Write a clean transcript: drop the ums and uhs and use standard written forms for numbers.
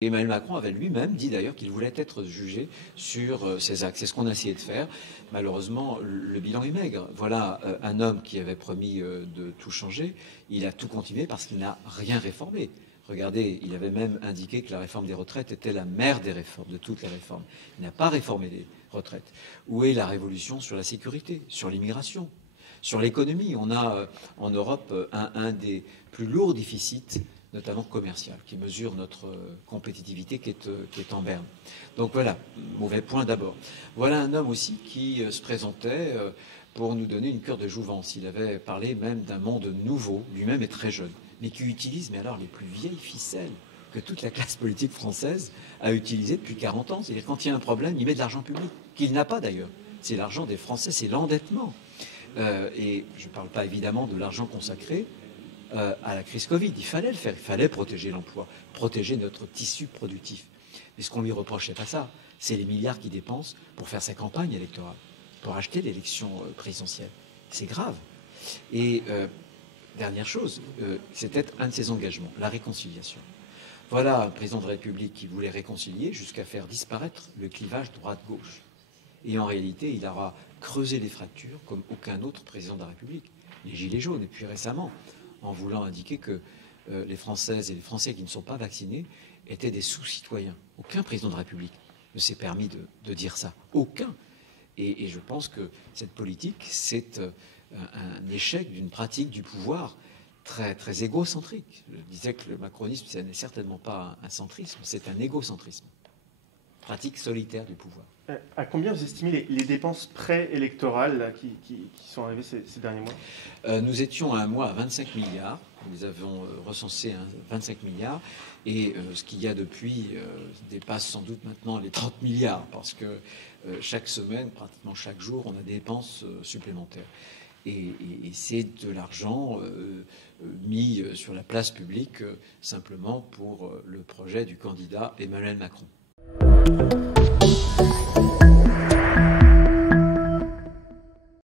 Emmanuel Macron avait lui-même dit d'ailleurs qu'il voulait être jugé sur ses actes. C'est ce qu'on a essayé de faire. Malheureusement, le bilan est maigre. Voilà un homme qui avait promis de tout changer. Il a tout continué parce qu'il n'a rien réformé. Regardez, il avait même indiqué que la réforme des retraites était la mère des réformes, de toutes les réformes. Il n'a pas réformé les retraites. Où est la révolution sur la sécurité, sur l'immigration, sur l'économie? On a en Europe un des plus lourds déficits, notamment commercial, qui mesure notre compétitivité qui est en berne. Donc voilà, mauvais point d'abord. Voilà un homme aussi qui se présentait pour nous donner une cure de jouvence. Il avait parlé même d'un monde nouveau, lui-même est très jeune, mais qui utilise, mais alors, les plus vieilles ficelles que toute la classe politique française a utilisées depuis 40 ans. C'est-à-dire quand il y a un problème, il met de l'argent public, qu'il n'a pas d'ailleurs. C'est l'argent des Français, c'est l'endettement. Et je ne parle pas évidemment de l'argent consacré à la crise Covid. Il fallait le faire, il fallait protéger l'emploi, protéger notre tissu productif. Mais ce qu'on lui reproche, c'est pas ça. C'est les milliards qu'il dépense pour faire sa campagne électorale, pour acheter l'élection présidentielle. C'est grave. Et dernière chose, c'était un de ses engagements, la réconciliation. Voilà un président de la République qui voulait réconcilier jusqu'à faire disparaître le clivage droite-gauche. Et en réalité, il aura creusé les fractures comme aucun autre président de la République. Les Gilets jaunes, et puis récemment, en voulant indiquer que les Françaises et les Français qui ne sont pas vaccinés étaient des sous-citoyens. Aucun président de la République ne s'est permis de dire ça. Aucun. Et je pense que cette politique, c'est un échec d'une pratique du pouvoir très, très égocentrique. Je disais que le macronisme, ce n'est certainement pas un centrisme, c'est un égocentrisme. Pratique solitaire du pouvoir. À combien vous estimez les dépenses préélectorales qui sont arrivées ces derniers mois? Nous étions à un mois à 25 milliards. Nous avons recensé 25 milliards. Et ce qu'il y a depuis dépasse sans doute maintenant les 30 milliards. Parce que chaque semaine, pratiquement chaque jour, on a des dépenses supplémentaires. Et c'est de l'argent mis sur la place publique simplement pour le projet du candidat Emmanuel Macron.